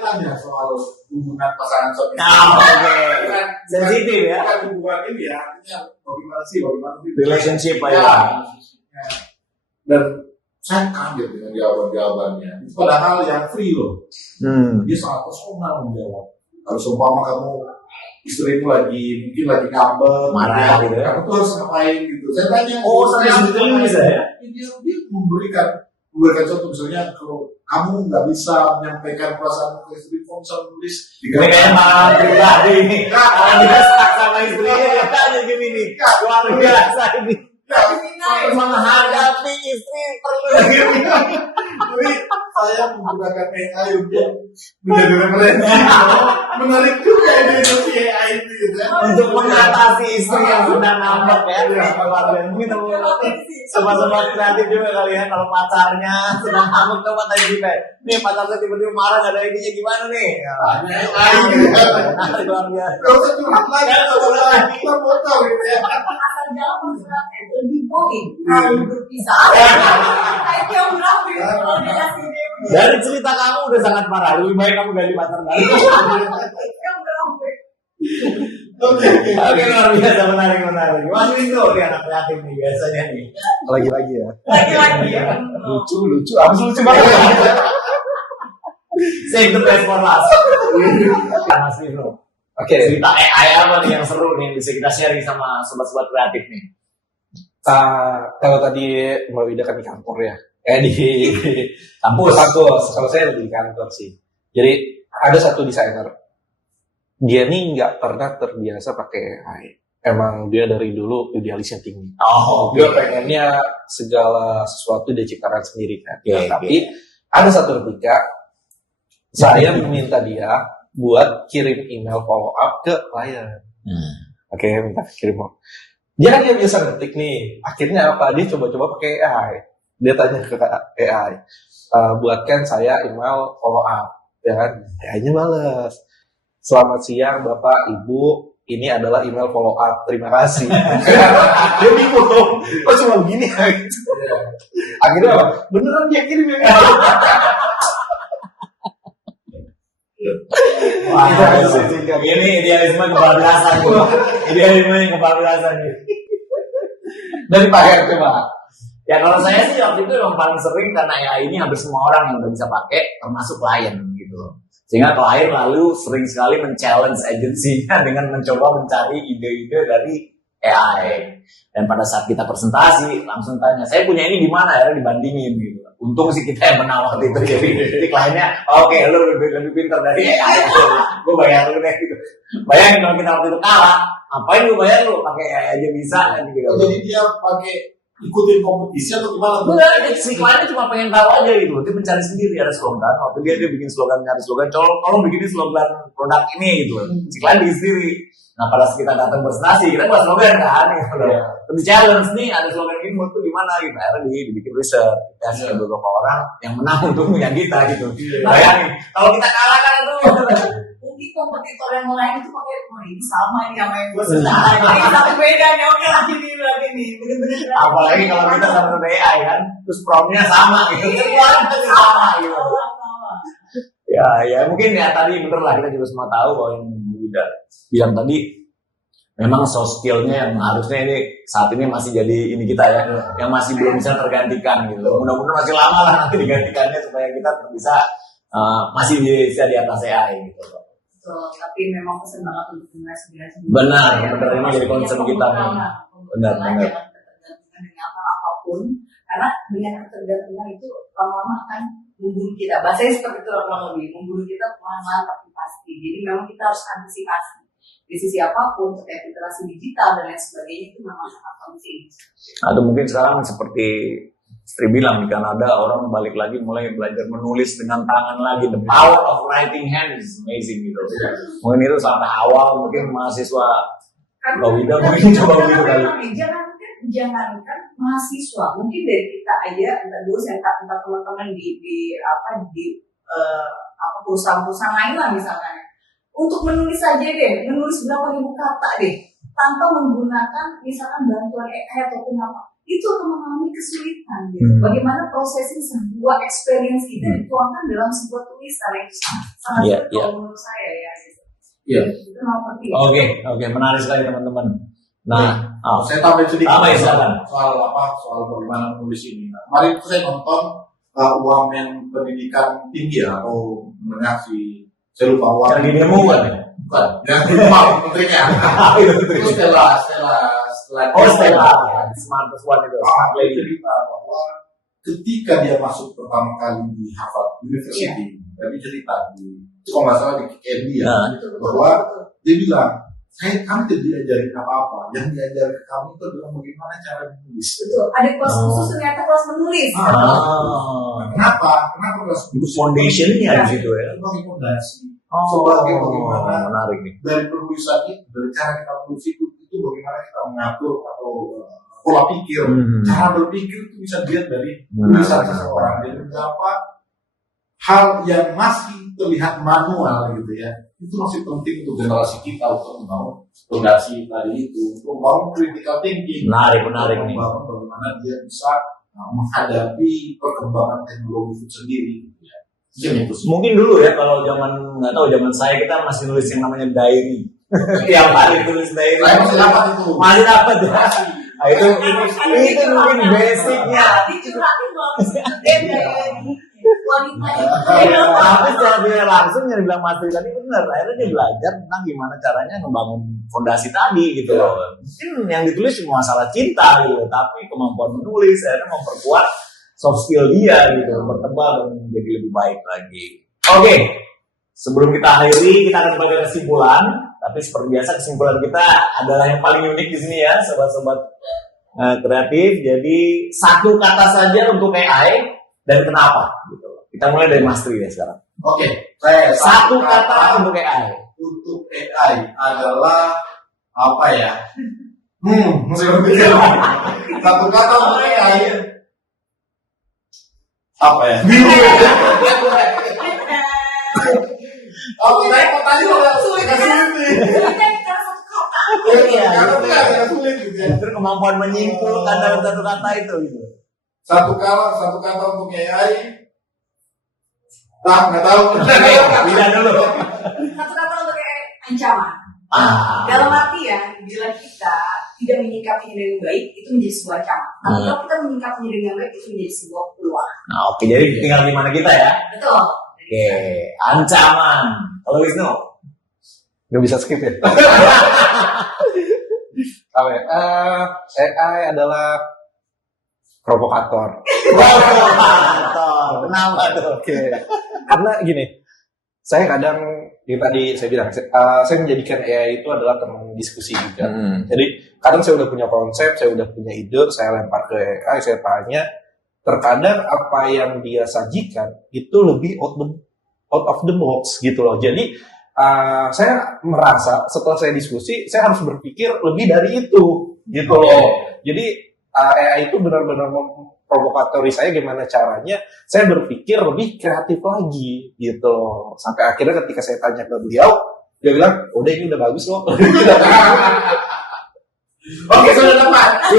tanya soal hubungan pasangan suami istri. Sensitif ya. Bukan hubungan ini ya, artinya bagaimana sih relationship ya. Dan saya kaget dengan jawabannya. Itu padahal yang free loh. Dia sangat personal menjawab. Kalau seumpama kamu istrimu mungkin lagi ngambek, marah gitu ya. Kamu tuh harus ngapain gitu. Saya tanya. Sampai sebetulnya bisa ya. Dia memberikan memberikan contoh misalnya kalau kamu nggak bisa menyampaikan perasaan ke istri, kamu bisa menulis di Ini kayak malah pribadi ini. Kalau dia stuck sama istrinya, dia tanya gini nih. Luar biasa ini. Menghadapi istri perlu Jadi saya menggunakan AI untuk menjadi referensi. Menarik juga ini AI itu gitu kan. untuk mengatasi istri yang sedang ngambek ya. Mungkin sobat-sobat kreatif juga kali ya, kalau pacarnya sedang ngambek coba tanya kita. Nih pacarnya tiba-tiba marah nggak ada idenya gimana nih? AI gitu kan. Luar biasa. Gak usah curhat lagi, kita mau tahu gitu ya. Asal jalan maksudnya itu lebih boring kalau berpisah. Kayak yang berapa kalau dikasih dia. Dari cerita kamu udah sangat marah. Lebih baik kamu ganti pacar baru. Yang berapa? Oke. Oke, luar biasa, menarik. Masih itu nih anak kreatif nih biasanya nih. Lagi-lagi ya. Lagi-lagi ya. Lucu. Abis lucu banget. Save the best for last. Mas Vino. Oke. Cerita AI apa nih yang seru nih yang bisa kita sharing sama sobat-sobat kreatif nih? Kalau tadi Mbak Wida kan di kantor ya. Di Kampus. Kalau saya lebih di kantor sih. Jadi ada satu desainer. Dia nih nggak pernah terbiasa pakai AI. Emang dia dari dulu idealisnya tinggi. Oh, Dia pengennya segala sesuatu dia ciptakan sendiri kan. Oke, Tapi ada satu ketika saya meminta dia buat kirim email follow up ke klien. Oke, minta kirim. Dia kan dia biasa ngetik nih. Akhirnya apa? Dia coba-coba pakai AI. Dia tanya ke AI, buatkan saya email follow up. Ya kan? AI-nya balas. Selamat siang Bapak, Ibu. Ini adalah email follow up. Terima kasih. Dia bingung. Kok cuma begini ya? Akhirnya apa? Beneran dia kirim ya? Wah, ini idealisme kebablasan. Idealisme kebablasan nih. Dari Pak Her coba. Ya kalau saya sih waktu itu yang paling sering karena AI ini hampir semua orang yang udah bisa pakai, termasuk klien gitu. Sehingga klien lalu sering sekali men-challenge agensinya dengan mencoba mencari ide-ide dari AI. Dan pada saat kita presentasi langsung tanya, saya punya ini di mana ya, dibandingin gitu. Untung sih kita yang menang waktu itu, jadi kliennya, oke, lu lebih pintar dari AI, gue bayar lu deh gitu. Bayangin kalau kita waktu itu kalah, ngapain lu bayar lu, pakai AI aja bisa kan gitu. Jadi dia pakai ikutin kompetisi atau gimana? Enggak, si kliennya cuma pengen tahu aja gitu. Dia mencari sendiri ada slogan. Waktu dia bikin slogan, nyari slogan. Tolong bikin slogan produk ini gitu. Si klien bikin sendiri. Nah pada saat kita datang presentasi, kita buat slogan kan. Gitu. Di challenge nih ada slogan ini menurut tuh gimana gitu. Akhirnya dibikin riset. Kasih ke beberapa orang yang menang untuk yang kita gitu. Bayangin, kalau kita kalah kan itu. Mungkin kompetitor yang lain itu pakai ini sama ini sama yang gue sudah. Tapi beda nih, oke lagi nih, bener-bener. Apalagi kalau kita sama AI kan, terus promnya sama gitu. Kan sama gitu. Ya mungkin ya tadi bener lah, kita juga semua tahu bahwa yang Wida bilang tadi memang soft skill-nya yang harusnya ini saat ini masih jadi ini kita ya, yang masih belum bisa tergantikan gitu. Mudah-mudahan masih lama lah nanti digantikannya supaya kita bisa masih bisa di atas AI gitu. Betul, tapi memang pesan banget untuk generasi-generasi. Benar, ini jadi concern kita nih. Benar. Jangan ketergantungan dengan apapun, karena dengan ketergantungan itu lama-lama akan membunuh kita. Bahasanya seperti itu kurang lebih, membunuh kita pelan-pelan tapi pasti. Jadi memang kita harus antisipasi di sisi apapun terkait literasi digital dan lain sebagainya itu memang sangat penting. Atau mungkin sekarang seperti Istri bilang di Kanada orang balik lagi mulai belajar menulis dengan tangan lagi. The power of writing hand is amazing gitu. Mungkin itu sampai awal mungkin mahasiswa Mbak Wida mungkin coba begitu kali. Jangankan mahasiswa, mungkin dari kita aja entah dosen entah teman-teman di perusahaan-perusahaan lain lah misalkan. Untuk menulis saja deh, menulis berapa ribu kata deh, tanpa menggunakan misalkan bantuan AI ataupun apa. Itu akan mengalami kesulitan gitu. Bagaimana prosesing sebuah experience kita dituangkan dalam sebuah tulisan itu sangat menurut saya ya gitu. Iya. Itu memang penting. Oke, menarik sekali teman-teman. Nah, saya tambahin sedikit silakan. soal bagaimana menulis ini. Nah, kemarin itu saya nonton UMN pendidikan tinggi ya, atau menengah saya lupa UMN. Yang di demo kan? Bukan, yang lupa menterinya. Itu Stella. Smart one itu. Dia cerita bahwa ketika dia masuk pertama kali di Harvard University, tadi cerita itu kalau nggak salah di Candy ya, bahwa dia bilang, kami tidak diajarin apa-apa, yang diajarin ke kami itu adalah bagaimana cara menulis. Ada kelas khusus ternyata kelas menulis. Kenapa kelas menulis? Foundationnya di situ ya. Sebagai fondasi. Sebagai bagaimana menarik nih. dari penulisan itu, dari cara kita menulis itu bagaimana kita mengatur atau pola pikir, cara berpikir itu bisa dilihat dari tulisan seseorang. Dan beberapa hal yang masih terlihat manual gitu ya, itu masih penting untuk generasi kita untuk membangun fondasi tadi itu, untuk membangun critical thinking. Menarik nih. Membangun bagaimana dia bisa menghadapi perkembangan teknologi itu sendiri. Gitu ya. Mungkin dulu ya kalau zaman saya kita masih nulis yang namanya diary. Tiap hari tulis diary. Saya masih dapat itu. Masih dapat ya. Nah, itu mungkin basicnya. Dicurhatin loh, wanita Tapi secara dia langsung yang dibilang Mas Tri tadi benar. Akhirnya dia belajar tentang gimana caranya membangun fondasi tadi gitu loh. Mungkin yang ditulis cuma masalah cinta gitu, tapi kemampuan menulis akhirnya memperkuat soft skill dia gitu, bertambah dan menjadi lebih baik lagi. Oke, sebelum kita akhiri, kita akan bagi kesimpulan. Tapi seperti biasa kesimpulan kita adalah yang paling unik di sini ya, sobat-sobat kreatif. Jadi satu kata saja untuk AI dan kenapa? Gitu. Kita mulai dari Mas Tri ya sekarang. Oke, saya Satu kata untuk AI. Untuk AI adalah apa ya? Mesti berpikir. Satu kata untuk AI apa ya? Saya tadi udah sulit kan? Sulit gitu ya. Terus kemampuan menyimpulkan dalam satu kata itu gitu. Satu kata untuk AI. Nggak tahu. Tidak dulu. Satu kata untuk ancaman. Dalam arti ya, bila kita tidak menyikapinya dengan baik, itu menjadi sebuah ancaman. Tapi kalau kita menyikapinya dengan baik, itu menjadi sebuah peluang. Nah, oke, jadi tinggal di mana kita ya. Betul. Oke, ancaman. Kalau Wisnu, Nggak bisa skip ya. Apa ya? AI adalah provokator. kenapa tuh? Oke. Karena gini, saya kadang yang tadi saya bilang, saya menjadikan AI itu adalah teman diskusi juga. Jadi kadang saya udah punya konsep, saya udah punya ide, saya lempar ke AI, saya tanya. Terkadang apa yang dia sajikan itu lebih out of the box gitu loh. Jadi saya merasa setelah saya diskusi, saya harus berpikir lebih dari itu gitu loh. Jadi AI itu benar-benar memprovokatori saya gimana caranya saya berpikir lebih kreatif lagi gitu loh. Sampai akhirnya ketika saya tanya ke beliau, dia bilang, udah ini udah bagus loh. Oke, sudah tepat.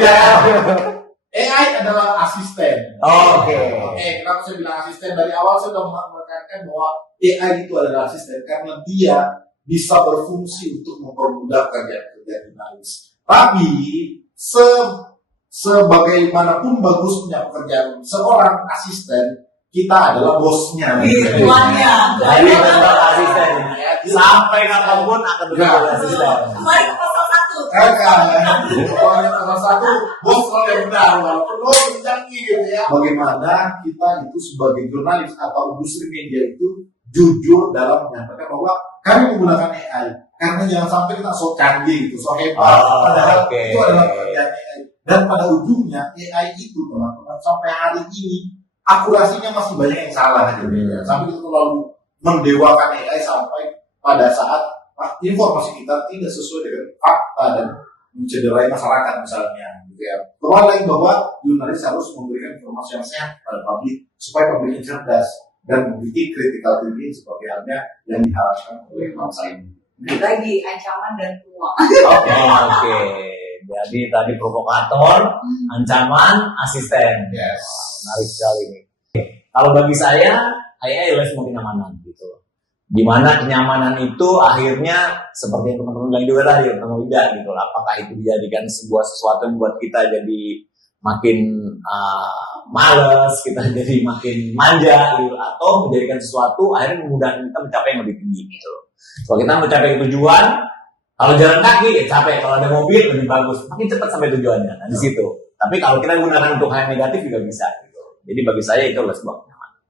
AI adalah asisten. Oke. Kenapa saya bilang asisten? Dari awal saya sudah menekankan bahwa AI itu adalah asisten karena dia bisa berfungsi untuk mempermudah kerja jurnalis. Tapi sebagaimanapun bagusnya pekerjaan seorang asisten, kita adalah bosnya. Tuannya. Jadi tetap asisten. Sampai kapanpun akan menjadi asisten. Kembali ke pasal 1. Kalau pasal 1, bos kalau yang benar, walaupun lo menjanji gitu ya. Bagaimana kita itu sebagai jurnalis atau industri media itu jujur dalam menyampaikan bahwa kami menggunakan AI karena jangan sampai kita so canggih gitu, so hebat. Padahal itu adalah pekerjaan AI. Dan pada ujungnya AI itu teman-teman sampai hari ini akurasinya masih banyak yang salah gitu ya. Sampai kita terlalu mendewakan AI sampai pada saat informasi kita tidak sesuai dengan fakta dan mencederai masyarakat misalnya gitu ya. Kembali lagi bahwa jurnalis harus memberikan informasi yang sehat pada publik supaya publiknya cerdas dan memiliki critical thinking seperti halnya yang diharapkan oleh bangsa ini. Lagi ancaman dan peluang. Oke. Jadi tadi provokator, ancaman, asisten. Yes. Menarik sekali nih. Kalau bagi saya, AI adalah sebuah kenyamanan gitu. Dimana kenyamanan itu akhirnya seperti yang teman-teman bilang juga tadi, teman-teman tidak gitu. Apakah itu dijadikan sebuah sesuatu yang membuat kita jadi makin males, kita jadi makin manja gitu, atau menjadikan sesuatu akhirnya memudahkan kita mencapai yang lebih tinggi gitu. Kalau kita mencapai tujuan, kalau jalan kaki ya capek, kalau ada mobil lebih bagus, makin cepat sampai tujuannya. Nah, di situ. Tapi kalau kita gunakan untuk hal yang negatif juga bisa gitu. Jadi bagi saya itu adalah sebuah kenyamanan.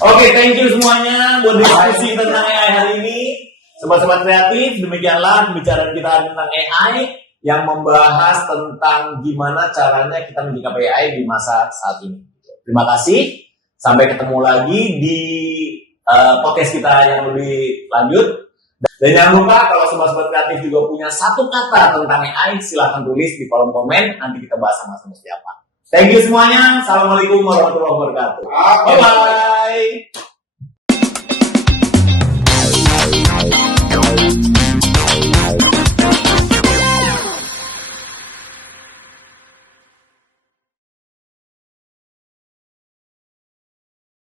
Oke, thank you semuanya buat diskusi tentang AI hari ini. Sobat-sobat kreatif, demikianlah pembicaraan kita tentang AI yang membahas tentang gimana caranya kita menyikapi AI di masa saat ini. Terima kasih. Sampai ketemu lagi di podcast kita yang lebih lanjut. Dan jangan lupa kalau sobat-sobat kreatif juga punya satu kata tentang AI, silahkan tulis di kolom komen. Nanti kita bahas sama-sama seperti apa. Thank you semuanya. Assalamualaikum warahmatullahi wabarakatuh. Bye-bye.